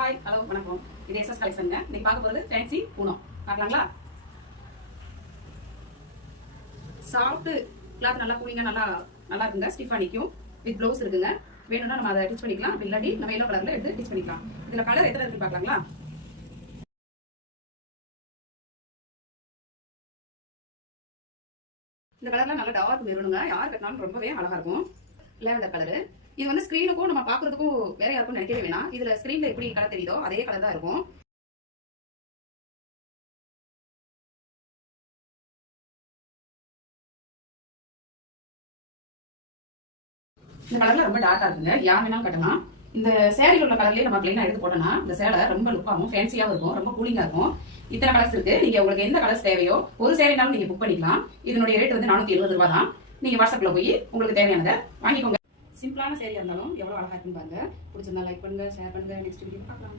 Hi hello வணக்கம். இது SS கலெக்ஷனுங்க. இன்னைக்கு பார்க்க போகிறது ஃபேன்சி பூனம். பார்க்கலாங்களா? சாஃப்ட் கிளாத், நல்லா கூலிங்காக நல்லா இருக்குங்க. ஸ்டிஃபாக நிற்கும். வித் ப்ளவுஸ் இருக்குங்க. வேணும்னா நம்ம அதை டிச் பண்ணிக்கலாம். இல்லாட்டி நம்ம எல்லோ கலரில் எடுத்து டிச் பண்ணிக்கலாம். இதில் கலர் எத்தனை இருக்குன்னு பார்க்கலாங்களா? இந்த கலர்லாம் நல்லா டார்க் மெரூனுங்க. யார் கட்டினாலும் ரொம்பவே அழகா இருக்கும். Lavender colour. இது வந்து ஸ்க்ரீனுக்கும் நம்ம பார்க்கறதுக்கும் வேற யாருக்கும் நினைக்கவே வேணாம். இதுல ஸ்க்ரீன்ல எப்படி கலர் தெரியுதோ அதே கலர் தான் இருக்கும். இந்த கலர்ல ரொம்ப டார்க்கா இருக்குங்க. யார் வேணாலும் கட்டலாம். இந்த சேரீல உள்ள கலர்லயே நம்ம பிளைனா எடுத்து போட்டோம்னா இந்த சேலை ரொம்ப லுக்காகவும் ஃபேன்சியாகவும் இருக்கும். ரொம்ப கூலிங்கா இருக்கும். இத்தனை கலர்ஸ் இருக்கு. நீங்க உங்களுக்கு எந்த கலர்ஸ் தேவையோ ஒரு சேரீனாலும் நீங்க புக் பண்ணிக்கலாம். இதனுடைய ரேட் வந்து 470 ரூபாய் தான். நீங்க வாட்ஸ்அப்ல போய் உங்களுக்கு தேவையானதை வாங்கிக்கோங்க. சிம்பிளான சேரீயா இருந்தாலும் எவ்வளவு அழகா இருக்குன்னு பாருங்க. பிடிச்சிருந்தா லைக் பண்ணுங்க, ஷேர் பண்ணுங்க. நெக்ஸ்ட் வீடியோ பார்க்கலாம்.